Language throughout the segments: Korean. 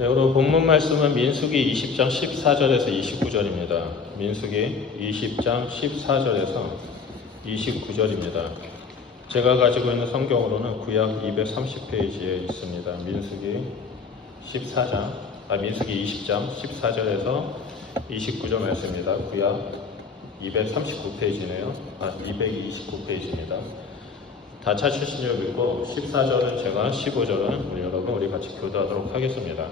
네, 오늘 본문 말씀은 민수기 20장 14절에서 29절입니다. 민수기 20장 14절에서 29절입니다. 제가 가지고 있는 성경으로는 구약 230페이지에 있습니다. 민수기 20장 14절에서 29절 말씀입니다. 구약 239페이지네요. 229페이지입니다. 다 찾으신 줄 믿고 14절은 제가 15절은 우리 같이 교도하도록 하겠습니다.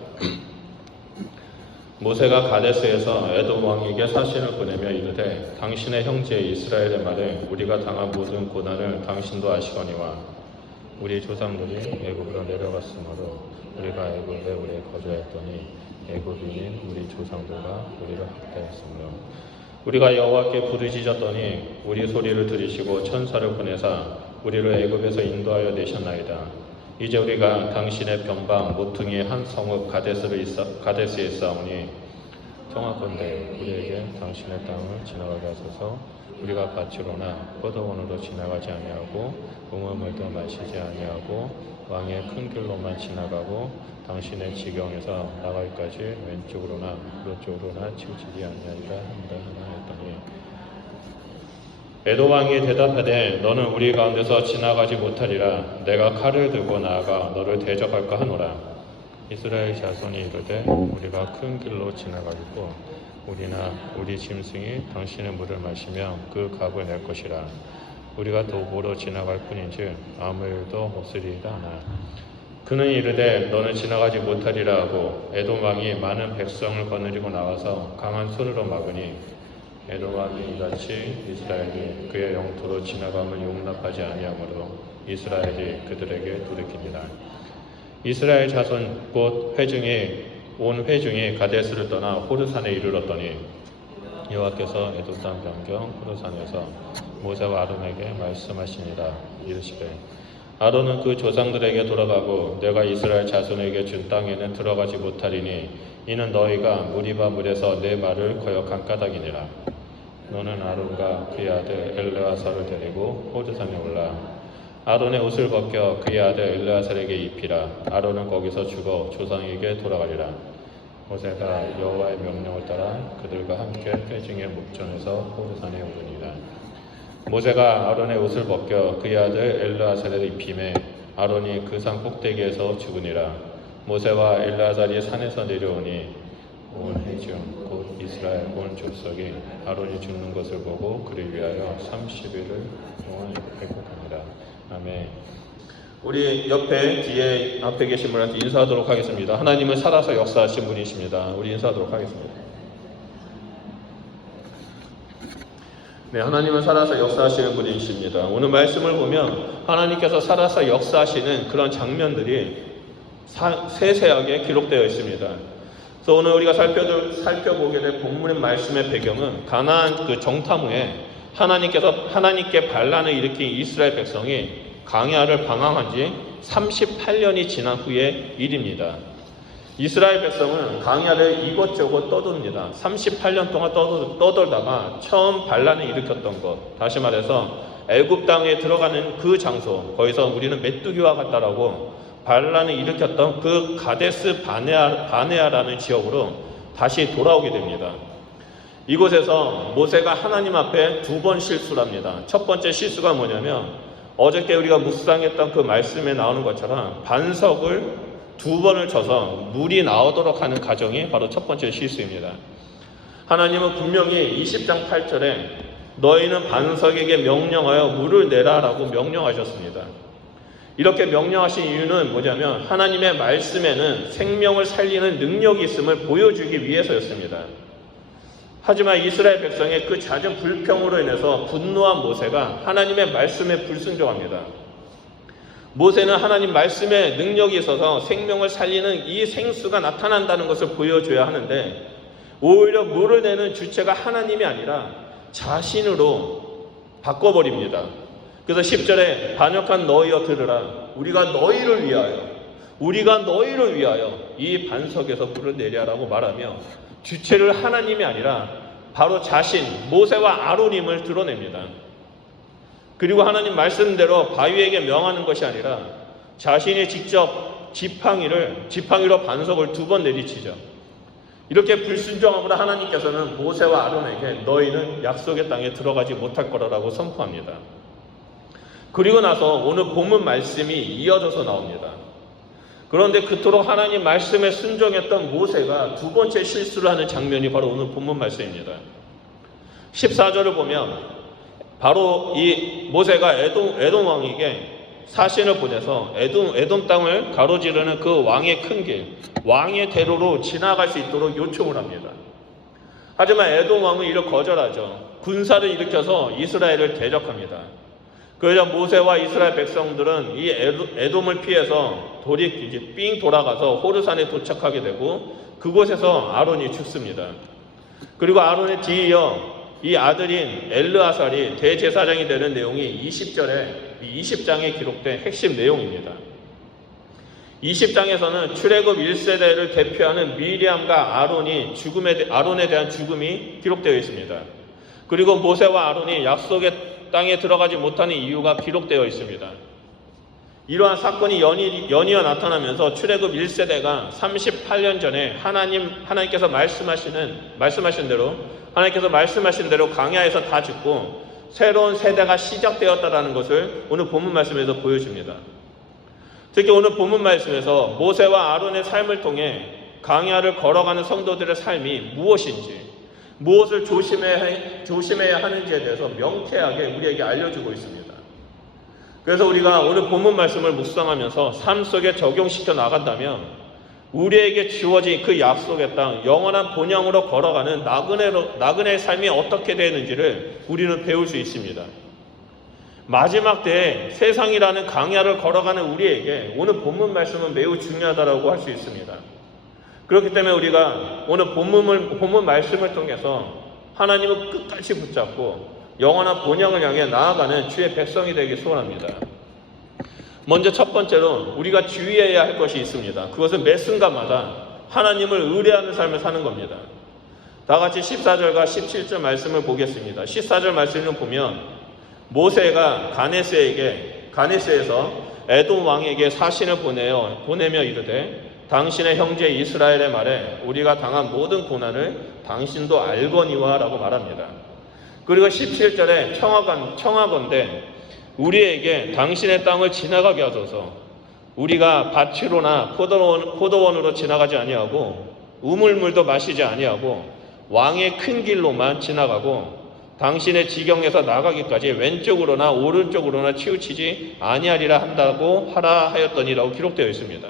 모세가 가데스에서 에돔 왕에게 사신을 보내며 이르되 당신의 형제 이스라엘의 말에 우리가 당한 모든 고난을 당신도 아시거니와 우리 조상들이 애굽으로 내려갔으므로 우리가 애굽에 오래 거주했더니 애굽인인 우리 조상들과 우리를 학대했으므로 우리가 여호와께 부르짖었더니 우리 소리를 들으시고 천사를 보내사 우리를 애굽에서 인도하여 내셨나이다. 이제 우리가 당신의 변방 모퉁이 한 성읍 가데스에 있사오니 청하건대 우리에게 당신의 땅을 지나가게 하소서. 우리가 밭으로나 포도원으로 지나가지 아니하고 우물물도 마시지 아니하고 왕의 큰 길로만 지나가고 당신의 지경에서 나갈까지 왼쪽으로나 오른쪽으로나 치우치지 아니하리라 한다 하였더니 에돔 왕이 대답하되 너는 우리 가운데서 지나가지 못하리라. 내가 칼을 들고 나아가 너를 대적할까 하노라. 이스라엘 자손이 이르되 우리가 큰 길로 지나가겠고 우리나 우리 짐승이 당신의 물을 마시며 그 값을 낼 것이라. 우리가 도보로 지나갈 뿐인지 아무 일도 없으리이다 하나. 그는 이르되 너는 지나가지 못하리라 하고 에돔 왕이 많은 백성을 거느리고 나와서 강한 손으로 막으니 에돔 왕이 이같이 이스라엘이 그의 영토로 지나감을 용납하지 아니하므로 이스라엘이 그들에게 돌이킵니다. 이스라엘 자손 곧 온 회중이 가데스를 떠나 호르산에 이르렀더니 여호와께서 에돔 땅 변경 호르산에서 모세와 아론에게 말씀하시니라. 이르시되 아론은 그 조상들에게 돌아가고 내가 이스라엘 자손에게 준 땅에는 들어가지 못하리니 이는 너희가 무리바 물에서 내 말을 거역한 까닭이니라. 너는 아론과 그의 아들 엘르아살을 데리고 호르산에 올라 아론의 옷을 벗겨 그의 아들 엘르아살에게 입히라. 아론은 거기서 죽어 조상에게 돌아가리라. 모세가 여호와의 명령을 따라 그들과 함께 회중의 목전에서 호르산에 오르니라. 모세가 아론의 옷을 벗겨 그의 아들 엘르아살에게 입히매 아론이 그 산 꼭대기에서 죽으니라. 모세와 엘르아살이 산에서 내려오니 온 회중 곧 이스라엘 온 족속이 아론이 죽는 것을 보고 그를 위하여 30일을 동안 회복합니다. 아멘. 우리 앞에 계신 분한테 인사하도록 하겠습니다. 하나님은 살아서 역사하신 분이십니다. 우리 인사하도록 하겠습니다. 네, 하나님은 살아서 역사하시는 분이십니다. 오늘 말씀을 보면 하나님께서 살아서 역사하시는 그런 장면들이 세세하게 기록되어 있습니다. 그래서 오늘 우리가 살펴보게 될 본문의 말씀의 배경은 가나안 그 정탐 후에 하나님께 반란을 일으킨 이스라엘 백성이 광야를 방황한 지 38년이 지난 후의 일입니다. 이스라엘 백성은 광야를 이곳저곳 떠돌립니다. 38년 동안 떠돌다가 처음 반란을 일으켰던 것, 다시 말해서 애굽 땅에 들어가는 그 장소, 거기서 우리는 메뚜기와 같다라고 반란을 일으켰던 그 가데스 바네아라는 지역으로 다시 돌아오게 됩니다. 이곳에서 모세가 하나님 앞에 2번 실수를 합니다. 첫 번째 실수가 뭐냐면 어저께 우리가 묵상했던 그 말씀에 나오는 것처럼 반석을 2번을 쳐서 물이 나오도록 하는 과정이 바로 첫 번째 실수입니다. 하나님은 분명히 20장 8절에 너희는 반석에게 명령하여 물을 내라라고 명령하셨습니다. 이렇게 명령하신 이유는 뭐냐면 하나님의 말씀에는 생명을 살리는 능력이 있음을 보여주기 위해서였습니다. 하지만 이스라엘 백성의 그 잦은 불평으로 인해서 분노한 모세가 하나님의 말씀에 불순종합니다. 모세는 하나님 말씀에 능력이 있어서 생명을 살리는 이 생수가 나타난다는 것을 보여줘야 하는데 오히려 물을 내는 주체가 하나님이 아니라 자신으로 바꿔버립니다. 그래서 10절에 반역한 너희여 들으라. 우리가 너희를 위하여 이 반석에서 물을 내려라고 말하며 주체를 하나님이 아니라 바로 자신 모세와 아론임을 드러냅니다. 그리고 하나님 말씀대로 바위에게 명하는 것이 아니라 자신이 직접 지팡이로 반석을 2번 내리치죠. 이렇게 불순종함으로 하나님께서는 모세와 아론에게 너희는 약속의 땅에 들어가지 못할 거라고 선포합니다. 그리고 나서 오늘 본문 말씀이 이어져서 나옵니다. 그런데 그토록 하나님 말씀에 순종했던 모세가 2번째 실수를 하는 장면이 바로 오늘 본문 말씀입니다. 14절을 보면 바로 이 모세가 에돔 왕에게 사신을 보내서 에돔 땅을 가로지르는 그 왕의 큰 길, 왕의 대로로 지나갈 수 있도록 요청을 합니다. 하지만 에돔 왕은 이를 거절하죠. 군사를 일으켜서 이스라엘을 대적합니다. 그러자 모세와 이스라엘 백성들은 이 에돔을 피해서 삥 돌아가서 호르산에 도착하게 되고 그곳에서 아론이 죽습니다. 그리고 아론의 뒤이어 이 아들인 엘르아살이 대제사장이 되는 내용이 20장에 기록된 핵심 내용입니다. 20장에서는 출애굽 1세대를 대표하는 미리암과 아론에 대한 죽음이 기록되어 있습니다. 그리고 모세와 아론이 약속의 땅에 들어가지 못하는 이유가 기록되어 있습니다. 이러한 사건이 연이어 나타나면서 출애굽 1세대가 38년 전에 하나님께서 말씀하신 대로 광야에서 다 죽고 새로운 세대가 시작되었다라는 것을 오늘 본문 말씀에서 보여줍니다. 특히 오늘 본문 말씀에서 모세와 아론의 삶을 통해 광야를 걸어가는 성도들의 삶이 무엇인지, 무엇을 조심해야 하는지에 대해서 명쾌하게 우리에게 알려주고 있습니다. 그래서 우리가 오늘 본문 말씀을 묵상하면서 삶 속에 적용시켜 나간다면 우리에게 주어진 그 약속의 땅, 영원한 본향으로 걸어가는 나그네의 삶이 어떻게 되는지를 우리는 배울 수 있습니다. 마지막 때에 세상이라는 광야를 걸어가는 우리에게 오늘 본문 말씀은 매우 중요하다고 할 수 있습니다. 그렇기 때문에 우리가 오늘 본문 말씀을 통해서 하나님을 끝까지 붙잡고 영원한 본향을 향해 나아가는 주의 백성이 되기 소원합니다. 먼저 첫 번째로 우리가 주의해야 할 것이 있습니다. 그것은 매 순간마다 하나님을 의뢰하는 삶을 사는 겁니다. 다 같이 14절과 17절 말씀을 보겠습니다. 14절 말씀을 보면 모세가 가네스에서 에돔 왕에게 사신을 보내며 이르되 당신의 형제 이스라엘의 말에 우리가 당한 모든 고난을 당신도 알거니와 라고 말합니다. 그리고 17절에 청하건대 우리에게 당신의 땅을 지나가게 하소서. 우리가 밭으로나 포도원으로 지나가지 아니하고 우물물도 마시지 아니하고 왕의 큰 길로만 지나가고 당신의 지경에서 나가기까지 왼쪽으로나 오른쪽으로나 치우치지 아니하리라 하라 하였더니라고 기록되어 있습니다.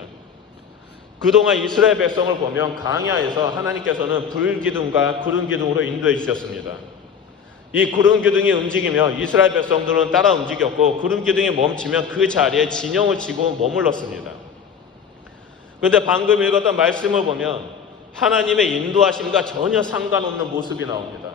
그동안 이스라엘 백성을 보면 광야에서 하나님께서는 불기둥과 구름기둥으로 인도해 주셨습니다. 이 구름기둥이 움직이면 이스라엘 백성들은 따라 움직였고 구름기둥이 멈추면 그 자리에 진영을 치고 머물렀습니다. 그런데 방금 읽었던 말씀을 보면 하나님의 인도하심과 전혀 상관없는 모습이 나옵니다.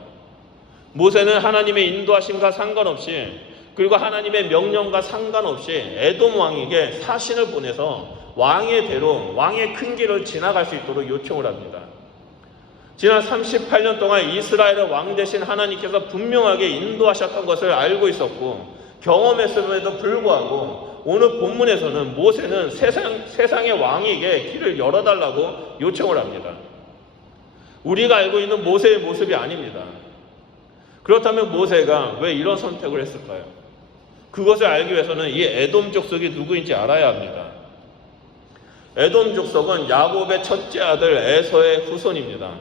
모세는 하나님의 인도하심과 상관없이 그리고 하나님의 명령과 상관없이 에돔 왕에게 사신을 보내서 왕의 대로 왕의 큰 길을 지나갈 수 있도록 요청을 합니다. 지난 38년 동안 이스라엘의 왕 되신 하나님께서 분명하게 인도하셨던 것을 알고 있었고 경험했음에도 불구하고 오늘 본문에서는 모세는 세상의 왕에게 길을 열어달라고 요청을 합니다. 우리가 알고 있는 모세의 모습이 아닙니다. 그렇다면 모세가 왜 이런 선택을 했을까요? 그것을 알기 위해서는 이 에돔 족속이 누구인지 알아야 합니다. 에돔 족속은 야곱의 첫째 아들 에서의 후손입니다.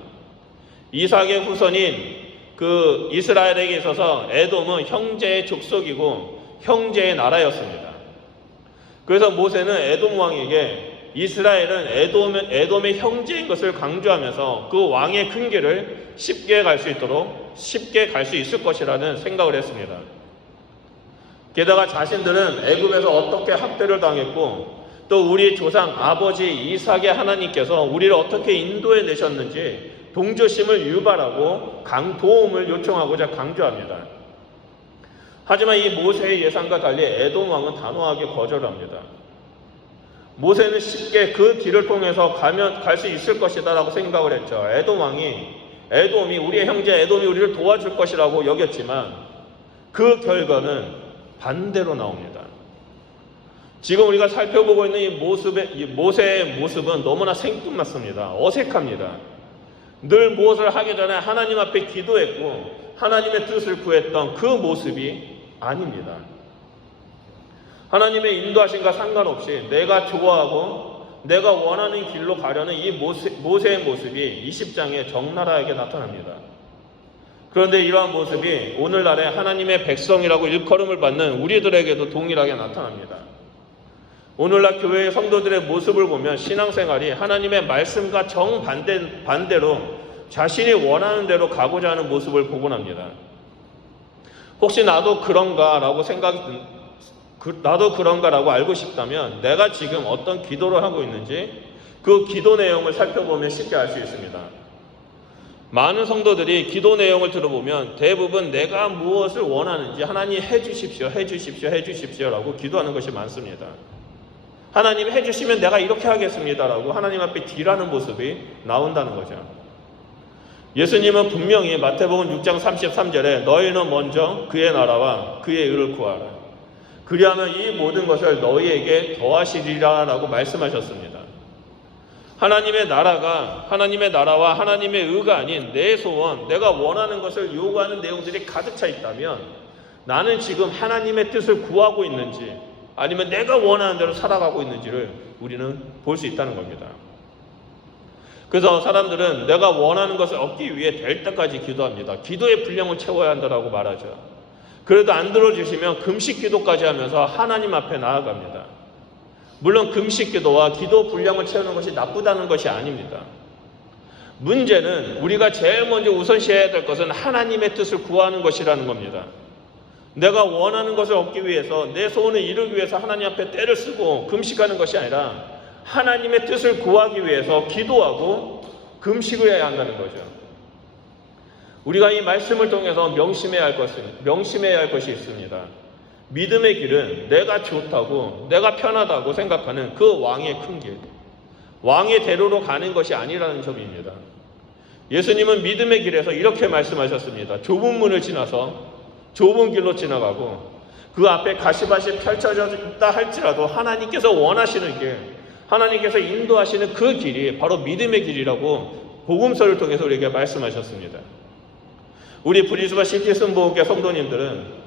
이삭의 후손인 그 이스라엘에게 있어서 에돔은 형제의 족속이고 형제의 나라였습니다. 그래서 모세는 에돔 왕에게 이스라엘은 에돔의 형제인 것을 강조하면서 그 왕의 큰 길을 쉽게 갈 수 있을 것이라는 생각을 했습니다. 게다가 자신들은 애굽에서 어떻게 학대를 당했고 또 우리 조상 아버지 이삭의 하나님께서 우리를 어떻게 인도해 내셨는지 동조심을 유발하고 도움을 요청하고자 강조합니다. 하지만 이 모세의 예상과 달리 에돔 왕은 단호하게 거절합니다. 모세는 쉽게 그 길을 통해서 갈 수 있을 것이다 라고 생각을 했죠. 에돔이 우리의 형제 에돔이 우리를 도와줄 것이라고 여겼지만 그 결과는 반대로 나옵니다. 지금 우리가 살펴보고 있는 이 모세의 모습은 너무나 생뚱맞습니다. 어색합니다. 늘 무엇을 하기 전에 하나님 앞에 기도했고 하나님의 뜻을 구했던 그 모습이 아닙니다. 하나님의 인도하심과 상관없이 내가 좋아하고 내가 원하는 길로 가려는 이 모세의 모습이 20장에 적나라하게 나타납니다. 그런데 이러한 모습이 오늘날의 하나님의 백성이라고 일컬음을 받는 우리들에게도 동일하게 나타납니다. 오늘날 교회의 성도들의 모습을 보면 신앙생활이 하나님의 말씀과 정반대로 자신이 원하는 대로 가고자 하는 모습을 보곤 합니다. 혹시 나도 그런가라고 알고 싶다면 내가 지금 어떤 기도를 하고 있는지 그 기도 내용을 살펴보면 쉽게 알 수 있습니다. 많은 성도들이 기도 내용을 들어보면 대부분 내가 무엇을 원하는지 하나님 해주십시오 라고 기도하는 것이 많습니다. 하나님 해주시면 내가 이렇게 하겠습니다라고 하나님 앞에 딜하는 모습이 나온다는 거죠. 예수님은 분명히 마태복음 6장 33절에 너희는 먼저 그의 나라와 그의 의를 구하라. 그리하면 이 모든 것을 너희에게 더하시리라 라고 말씀하셨습니다. 하나님의 나라와 하나님의 의가 아닌 내 소원, 내가 원하는 것을 요구하는 내용들이 가득 차 있다면 나는 지금 하나님의 뜻을 구하고 있는지 아니면 내가 원하는 대로 살아가고 있는지를 우리는 볼 수 있다는 겁니다. 그래서 사람들은 내가 원하는 것을 얻기 위해 될 때까지 기도합니다. 기도의 분량을 채워야 한다고 말하죠. 그래도 안 들어주시면 금식 기도까지 하면서 하나님 앞에 나아갑니다. 물론 금식 기도와 기도 분량을 채우는 것이 나쁘다는 것이 아닙니다. 문제는 우리가 제일 먼저 우선시해야 될 것은 하나님의 뜻을 구하는 것이라는 겁니다. 내가 원하는 것을 얻기 위해서 내 소원을 이루기 위해서 하나님 앞에 때를 쓰고 금식하는 것이 아니라 하나님의 뜻을 구하기 위해서 기도하고 금식을 해야 한다는 거죠. 우리가 이 말씀을 통해서 명심해야 할 것이 있습니다. 믿음의 길은 내가 좋다고 내가 편하다고 생각하는 그 왕의 큰 길, 왕의 대로로 가는 것이 아니라는 점입니다. 예수님은 믿음의 길에서 이렇게 말씀하셨습니다. 좁은 문을 지나서 좁은 길로 지나가고 그 앞에 가시밭이 펼쳐져 있다 할지라도 하나님께서 원하시는 길, 하나님께서 인도하시는 그 길이 바로 믿음의 길이라고 복음서를 통해서 우리에게 말씀하셨습니다. 우리 브리스바 시티즌보호교 성도님들은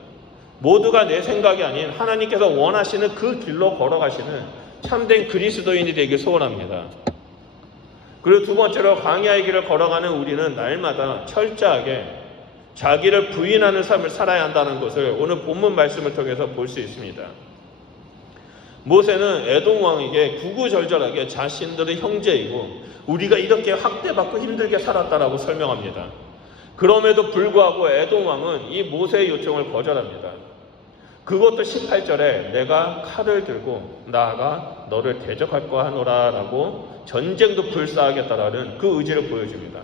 모두가 내 생각이 아닌 하나님께서 원하시는 그 길로 걸어가시는 참된 그리스도인이 되길 소원합니다. 그리고 두 번째로 광야의 길을 걸어가는 우리는 날마다 철저하게 자기를 부인하는 삶을 살아야 한다는 것을 오늘 본문 말씀을 통해서 볼 수 있습니다. 모세는 에돔 왕에게 구구절절하게 자신들의 형제이고 우리가 이렇게 학대받고 힘들게 살았다라고 설명합니다. 그럼에도 불구하고 에돔 왕은 이 모세의 요청을 거절합니다. 그것도 18절에 내가 칼을 들고 나아가 너를 대적할 거 하노라 라고 전쟁도 불사하겠다라는 그 의지를 보여줍니다.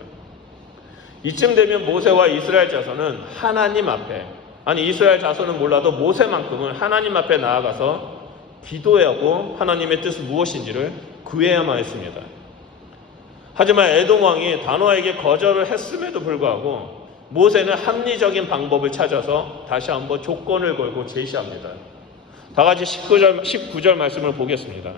이쯤 되면 모세와 이스라엘 자손은 하나님 앞에, 이스라엘 자손은 몰라도 모세만큼은 하나님 앞에 나아가서 기도해야 하고 하나님의 뜻은 무엇인지를 구해야만 했습니다. 하지만 에돔 왕이 단호하게 거절을 했음에도 불구하고 모세는 합리적인 방법을 찾아서 다시 한번 조건을 걸고 제시합니다. 다 같이 19절 말씀을 보겠습니다.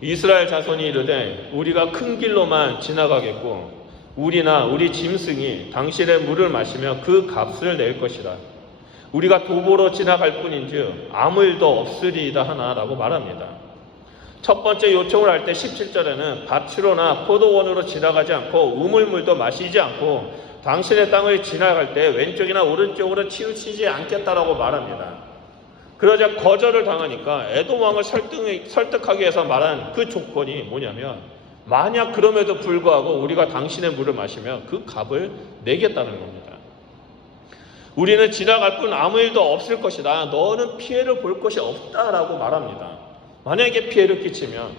이스라엘 자손이 이르되 우리가 큰 길로만 지나가겠고 우리나 우리 짐승이 당신의 물을 마시며 그 값을 낼 것이라. 우리가 도보로 지나갈 뿐인즉 아무 일도 없으리이다 하나라고 말합니다. 첫 번째 요청을 할 때 17절에는 밭으로나 포도원으로 지나가지 않고 우물물도 마시지 않고 당신의 땅을 지나갈 때 왼쪽이나 오른쪽으로 치우치지 않겠다라고 말합니다. 그러자 거절을 당하니까 에돔 왕을 설득하기 위해서 말한 그 조건이 뭐냐면 만약 그럼에도 불구하고 우리가 당신의 물을 마시면 그 값을 내겠다는 겁니다. 우리는 지나갈 뿐 아무 일도 없을 것이다. 너는 피해를 볼 것이 없다라고 말합니다. 만약에 피해를 끼치면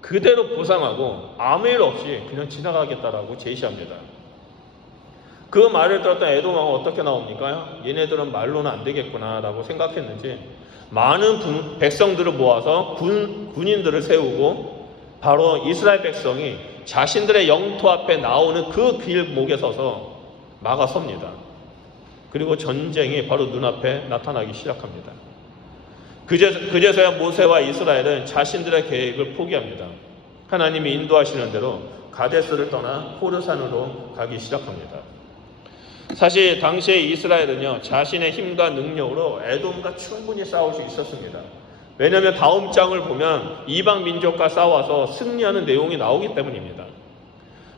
그대로 보상하고 아무 일 없이 그냥 지나가겠다라고 제시합니다. 그 말을 들었던 에돔 왕은 어떻게 나옵니까? 얘네들은 말로는 안 되겠구나 라고 생각했는지 많은 백성들을 모아서 군인들을 세우고 바로 이스라엘 백성이 자신들의 영토 앞에 나오는 그 길목에 서서 막아섭니다. 그리고 전쟁이 바로 눈앞에 나타나기 시작합니다. 그제서야 모세와 이스라엘은 자신들의 계획을 포기합니다. 하나님이 인도하시는 대로 가데스를 떠나 호르산으로 가기 시작합니다. 사실 당시에 이스라엘은요, 자신의 힘과 능력으로 에돔과 충분히 싸울 수 있었습니다. 왜냐하면 다음 장을 보면 이방 민족과 싸워서 승리하는 내용이 나오기 때문입니다.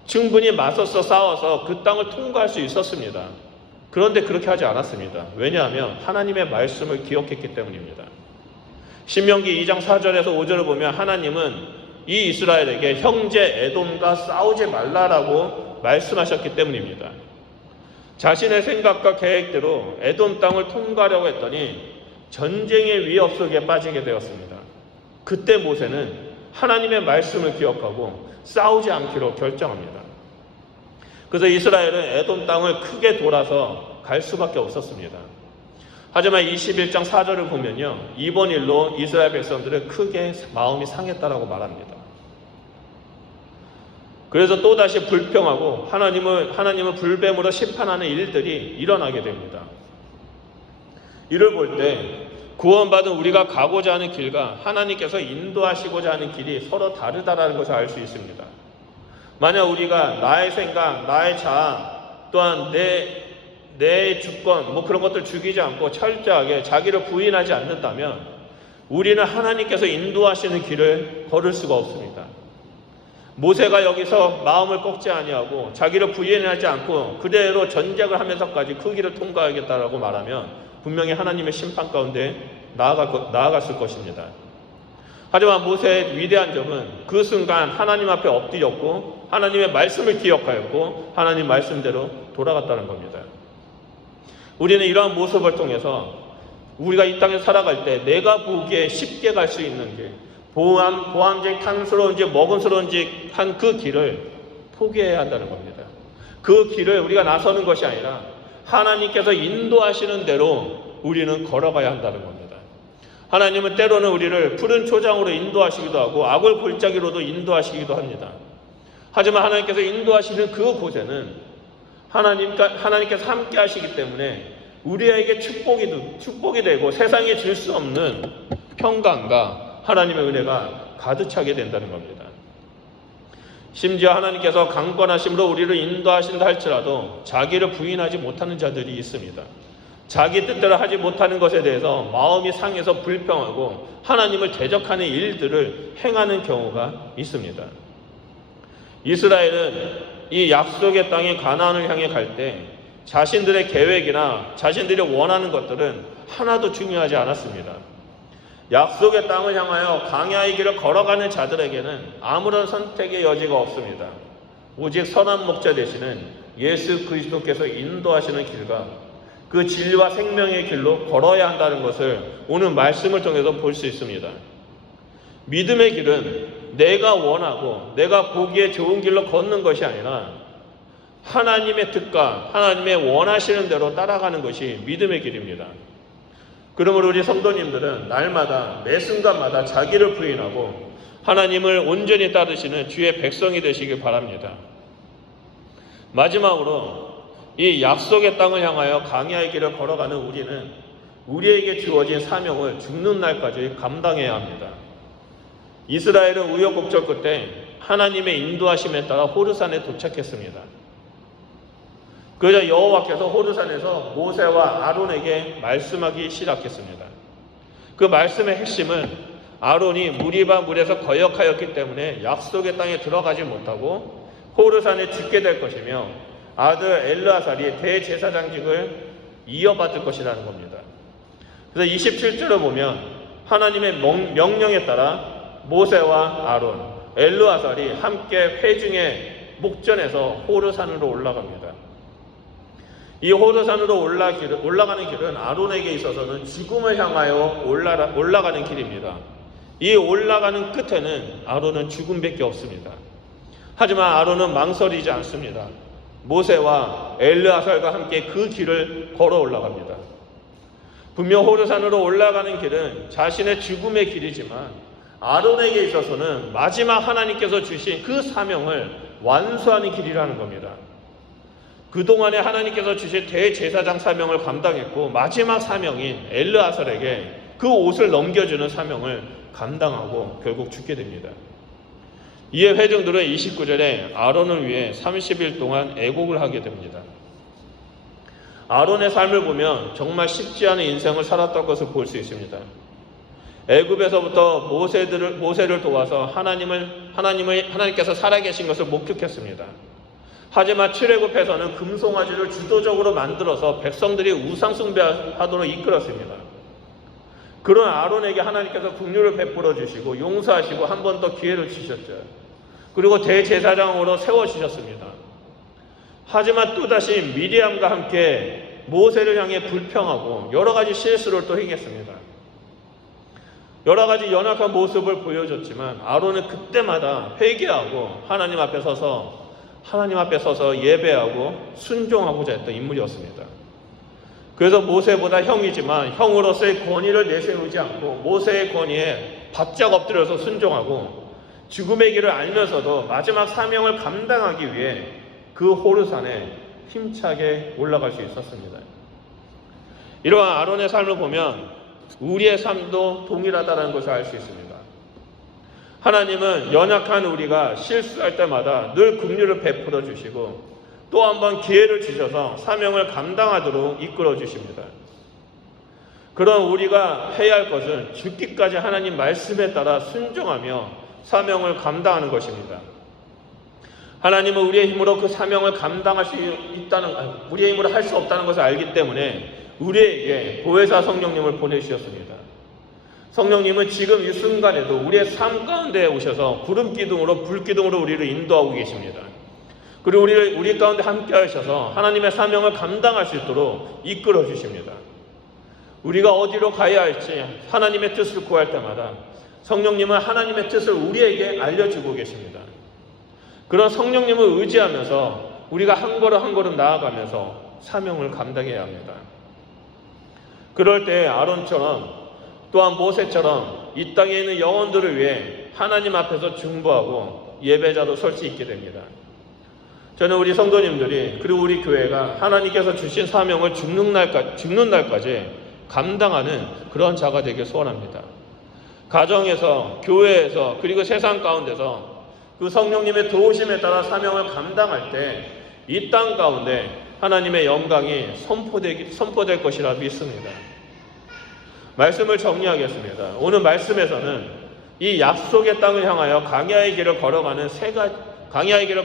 충분히 맞서서 싸워서 그 땅을 통과할 수 있었습니다. 그런데 그렇게 하지 않았습니다. 왜냐하면 하나님의 말씀을 기억했기 때문입니다. 신명기 2장 4절에서 5절을 보면 하나님은 이 이스라엘에게 형제 에돔과 싸우지 말라라고 말씀하셨기 때문입니다. 자신의 생각과 계획대로 에돔 땅을 통과하려고 했더니 전쟁의 위협 속에 빠지게 되었습니다. 그때 모세는 하나님의 말씀을 기억하고 싸우지 않기로 결정합니다. 그래서 이스라엘은 에돔 땅을 크게 돌아서 갈 수밖에 없었습니다. 하지만 21장 4절을 보면요, 이번 일로 이스라엘 백성들은 크게 마음이 상했다라고 말합니다. 그래서 또다시 불평하고 하나님을 불뱀으로 심판하는 일들이 일어나게 됩니다. 이를 볼 때 구원받은 우리가 가고자 하는 길과 하나님께서 인도하시고자 하는 길이 서로 다르다라는 것을 알 수 있습니다. 만약 우리가 나의 생각, 나의 자아, 또한 내 주권, 그런 것들 죽이지 않고 철저하게 자기를 부인하지 않는다면 우리는 하나님께서 인도하시는 길을 걸을 수가 없습니다. 모세가 여기서 마음을 꺾지 아니하고 자기를 부인하지 않고 그대로 전쟁을 하면서까지 그 길을 통과하겠다라고 말하면 분명히 하나님의 심판 가운데 나아갔을 것입니다. 하지만 모세의 위대한 점은 그 순간 하나님 앞에 엎드렸고 하나님의 말씀을 기억하였고 하나님 말씀대로 돌아갔다는 겁니다. 우리는 이러한 모습을 통해서 우리가 이 땅에 살아갈 때 내가 보기에 쉽게 갈 수 있는 길, 보암직, 탐스러운지 먹음스러운지 한 그 길을 포기해야 한다는 겁니다. 그 길을 우리가 나서는 것이 아니라 하나님께서 인도하시는 대로 우리는 걸어가야 한다는 겁니다. 하나님은 때로는 우리를 푸른 초장으로 인도하시기도 하고 악을 골짜기로도 인도하시기도 합니다. 하지만 하나님께서 인도하시는 그 곳에는 하나님께서 함께 하시기 때문에 우리에게 축복이 되고 세상에 줄 수 없는 평강과 하나님의 은혜가 가득 차게 된다는 겁니다. 심지어 하나님께서 강권하심으로 우리를 인도하신다 할지라도 자기를 부인하지 못하는 자들이 있습니다. 자기 뜻대로 하지 못하는 것에 대해서 마음이 상해서 불평하고 하나님을 대적하는 일들을 행하는 경우가 있습니다. 이스라엘은 이 약속의 땅인 가나안을 향해 갈 때 자신들의 계획이나 자신들이 원하는 것들은 하나도 중요하지 않았습니다. 약속의 땅을 향하여 광야의 길을 걸어가는 자들에게는 아무런 선택의 여지가 없습니다. 오직 선한 목자 되시는 예수 그리스도께서 인도하시는 길과 그 진리와 생명의 길로 걸어야 한다는 것을 오늘 말씀을 통해서 볼 수 있습니다. 믿음의 길은 내가 원하고 내가 보기에 좋은 길로 걷는 것이 아니라 하나님의 뜻과 하나님의 원하시는 대로 따라가는 것이 믿음의 길입니다. 그러므로 우리 성도님들은 날마다 매 순간마다 자기를 부인하고 하나님을 온전히 따르시는 주의 백성이 되시길 바랍니다. 마지막으로 이 약속의 땅을 향하여 광야의 길을 걸어가는 우리는 우리에게 주어진 사명을 죽는 날까지 감당해야 합니다. 이스라엘은 우여곡절 끝에 하나님의 인도하심에 따라 호르산에 도착했습니다. 그러자 여호와께서 호르산에서 모세와 아론에게 말씀하기 시작했습니다. 그 말씀의 핵심은 아론이 무리바 물에서 거역하였기 때문에 약속의 땅에 들어가지 못하고 호르산에 죽게 될 것이며 아들 엘르아살이 대제사장직을 이어받을 것이라는 겁니다. 그래서 27절을 보면 하나님의 명령에 따라 모세와 아론, 엘르아살이 함께 회중의 목전에서 호르산으로 올라갑니다. 이 호르산으로 올라가는 길은 아론에게 있어서는 죽음을 향하여 올라가는 길입니다. 이 올라가는 끝에는 아론은 죽음밖에 없습니다. 하지만 아론은 망설이지 않습니다. 모세와 엘르아살과 함께 그 길을 걸어 올라갑니다. 분명 호르산으로 올라가는 길은 자신의 죽음의 길이지만 아론에게 있어서는 마지막 하나님께서 주신 그 사명을 완수하는 길이라는 겁니다. 그동안에 하나님께서 주신 대제사장 사명을 감당했고 마지막 사명인 엘르아살에게 그 옷을 넘겨주는 사명을 감당하고 결국 죽게 됩니다. 이에 회중들은 29절에 아론을 위해 30일 동안 애곡을 하게 됩니다. 아론의 삶을 보면 정말 쉽지 않은 인생을 살았던 것을 볼 수 있습니다. 애굽에서부터 모세를 도와서 하나님께서 살아계신 것을 목격했습니다. 하지만 출애굽에서는 금송아지를 주도적으로 만들어서 백성들이 우상 숭배하도록 이끌었습니다. 그런 아론에게 하나님께서 긍휼을 베풀어 주시고 용서하시고 한 번 더 기회를 주셨죠. 그리고 대제사장으로 세워주셨습니다. 하지만 또다시 미리암과 함께 모세를 향해 불평하고 여러 가지 실수를 또 행했습니다. 여러 가지 연약한 모습을 보여줬지만 아론은 그때마다 회개하고 하나님 앞에 서서 예배하고 순종하고자 했던 인물이었습니다. 그래서 모세보다 형이지만 형으로서의 권위를 내세우지 않고 모세의 권위에 바짝 엎드려서 순종하고 죽음의 길을 알면서도 마지막 사명을 감당하기 위해 그 호르산에 힘차게 올라갈 수 있었습니다. 이러한 아론의 삶을 보면 우리의 삶도 동일하다는 것을 알 수 있습니다. 하나님은 연약한 우리가 실수할 때마다 늘 긍휼을 베풀어 주시고 또 한 번 기회를 주셔서 사명을 감당하도록 이끌어 주십니다. 그런 우리가 해야 할 것은 죽기까지 하나님 말씀에 따라 순종하며 사명을 감당하는 것입니다. 하나님은 우리의 힘으로 그 사명을 감당할 수 우리의 힘으로 할 수 없다는 것을 알기 때문에 우리에게 보혜사 성령님을 보내주셨습니다. 성령님은 지금 이 순간에도 우리의 삶 가운데 오셔서 구름 기둥으로 불 기둥으로 우리를 인도하고 계십니다. 그리고 우리 가운데 함께 하셔서 하나님의 사명을 감당할 수 있도록 이끌어 주십니다. 우리가 어디로 가야 할지 하나님의 뜻을 구할 때마다 성령님은 하나님의 뜻을 우리에게 알려주고 계십니다. 그런 성령님을 의지하면서 우리가 한 걸음 한 걸음 나아가면서 사명을 감당해야 합니다. 그럴 때 아론처럼 또한 모세처럼 이 땅에 있는 영혼들을 위해 하나님 앞에서 중보하고 예배자로 설 수 있게 됩니다. 저는 우리 성도님들이 그리고 우리 교회가 하나님께서 주신 사명을 죽는 날까지 감당하는 그런 자가 되길 소원합니다. 가정에서, 교회에서, 그리고 세상 가운데서 그 성령님의 도우심에 따라 사명을 감당할 때 이 땅 가운데 하나님의 영광이 선포될 것이라 믿습니다. 말씀을 정리하겠습니다. 오늘 말씀에서는 이 약속의 땅을 향하여 광야의 길을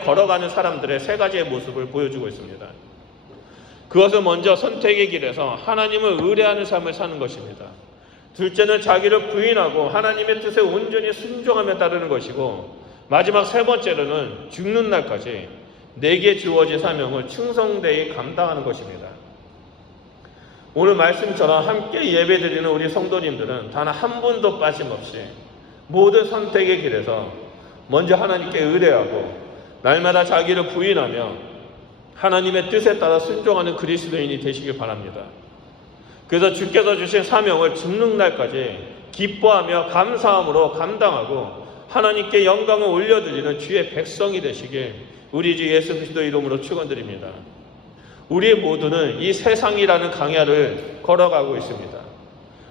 걸어가는 사람들의 세 가지의 모습을 보여주고 있습니다. 그것은 먼저 선택의 길에서 하나님을 의뢰하는 삶을 사는 것입니다. 둘째는 자기를 부인하고 하나님의 뜻에 온전히 순종하며 따르는 것이고 마지막 세 번째로는 죽는 날까지 내게 주어진 사명을 충성되이 감당하는 것입니다. 오늘 말씀처럼 함께 예배드리는 우리 성도님들은 단 한 분도 빠짐없이 모든 선택의 길에서 먼저 하나님께 의뢰하고 날마다 자기를 부인하며 하나님의 뜻에 따라 순종하는 그리스도인이 되시길 바랍니다. 그래서 주께서 주신 사명을 죽는 날까지 기뻐하며 감사함으로 감당하고 하나님께 영광을 올려드리는 주의 백성이 되시길 우리 주 예수 그리스도 이름으로 축원드립니다. 우리 모두는 이 세상이라는 강야를 걸어가고 있습니다.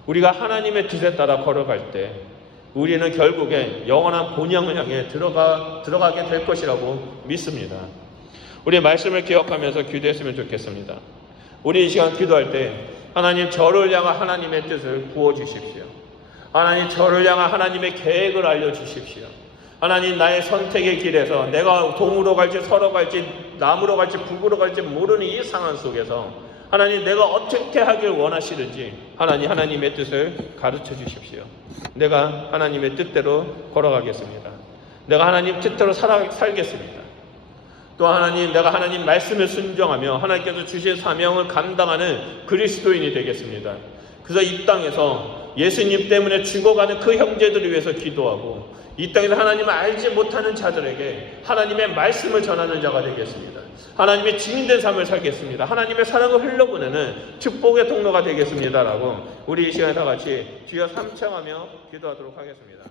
우리가 하나님의 뜻에 따라 걸어갈 때 우리는 결국에 영원한 본향을 향해 들어가게 될 것이라고 믿습니다. 우리 말씀을 기억하면서 기도했으면 좋겠습니다. 우리 이 시간 기도할 때 하나님 저를 향한 하나님의 뜻을 부어주십시오. 하나님 저를 향한 하나님의 계획을 알려주십시오. 하나님 나의 선택의 길에서 내가 동으로 갈지 서로 갈지 남으로 갈지 북으로 갈지 모르는 이 상황 속에서 하나님 내가 어떻게 하길 원하시는지 하나님의 뜻을 가르쳐 주십시오. 내가 하나님의 뜻대로 걸어가겠습니다. 내가 하나님 뜻대로 살겠습니다. 또 하나님 내가 하나님 말씀을 순종하며 하나님께서 주신 사명을 감당하는 그리스도인이 되겠습니다. 그래서 이 땅에서 예수님 때문에 죽어가는 그 형제들을 위해서 기도하고 이 땅에서 하나님을 알지 못하는 자들에게 하나님의 말씀을 전하는 자가 되겠습니다. 하나님의 증인된 삶을 살겠습니다. 하나님의 사랑을 흘려보내는 축복의 통로가 되겠습니다라고 우리 이 시간에 다 같이 주여 삼창하며 기도하도록 하겠습니다.